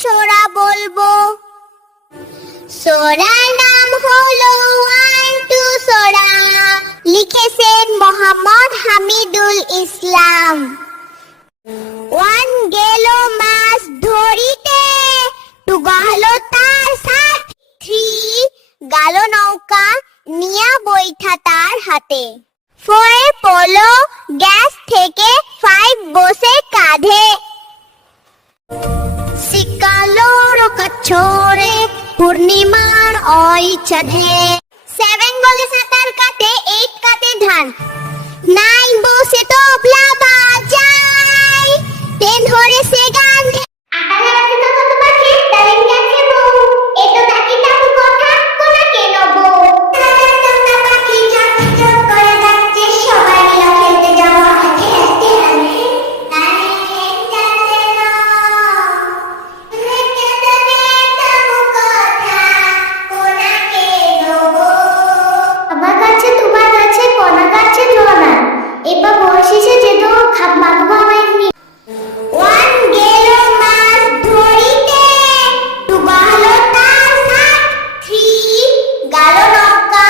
সোরা বলবো। সোরার নাম হলো 1-2 সোরা, লিখেছেন মোহাম্মদ হামিদুল ইসলাম। 1 গেল মাছ ধরিতে, 2 গেল তার সাথে, 3 গেল নৌকা নিয়া বৈঠা তার হাতে, 4 পড়লো গ্যাস থেকে, 5 বসে কাঁধে। শিকালো রোকাচ্ছরে পূর্ণিমার ওই চাঁদে, 7 বলে সাঁতার কাটে, 8 কাটে ধান, 9 বসে তবলা বাজায়, 10 ধরে সে গান। আকালে আছে তো কত পাখি, তালিম গেছে বউ, এতো তাকি তাকু কথা কোনা কেন বউ। তোমরা পাখি চাকি চোখ করে যাচ্ছে, সবাই মিলে খেলতে যাওয়া হাতে হাতে হাতে। তালিম যাচ্ছে না রেখে দেবে তাকু কথা কোনা কেন বউ। আমার কাছে তোমার কাছে কোনা কাছে জোনা, এবার বসিসে যেত খাপ মাগবো আমায় নিয়ে। 1 গেল মাছ ধরিতে, 2 গেল তার সাথে, 3 গেল নৌকা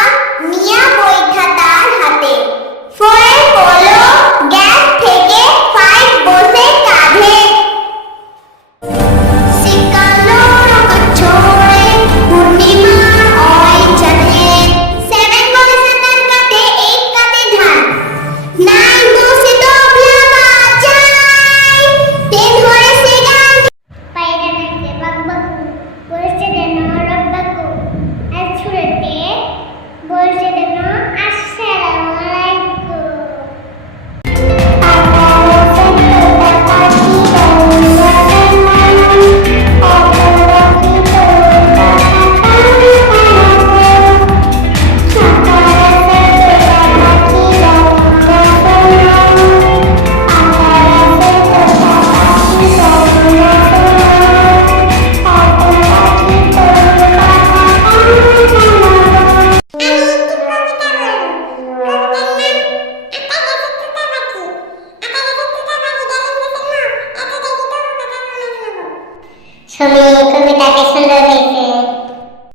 নিয়া বৈঠা তার হাতে, 4 পড়লো গ্যাস থেকে, 5 বসে কাঁধে। শিকালো রোকাচ্ছরে পূর্ণিমার ওই চাঁদে, 7 বলে সাঁতার কাটে, 8 কাটে ধান, 9 বসে তবলা বাজায়, 10 ধরে সে গান। পায়রা নাচে বাকবাকু, বলছে যেন রব্বাকু, আর ছুড়েতে বলছে যেন আসসালামু আলাইকুম। সুমি কবিতাটি সুন্দর হয়েছে।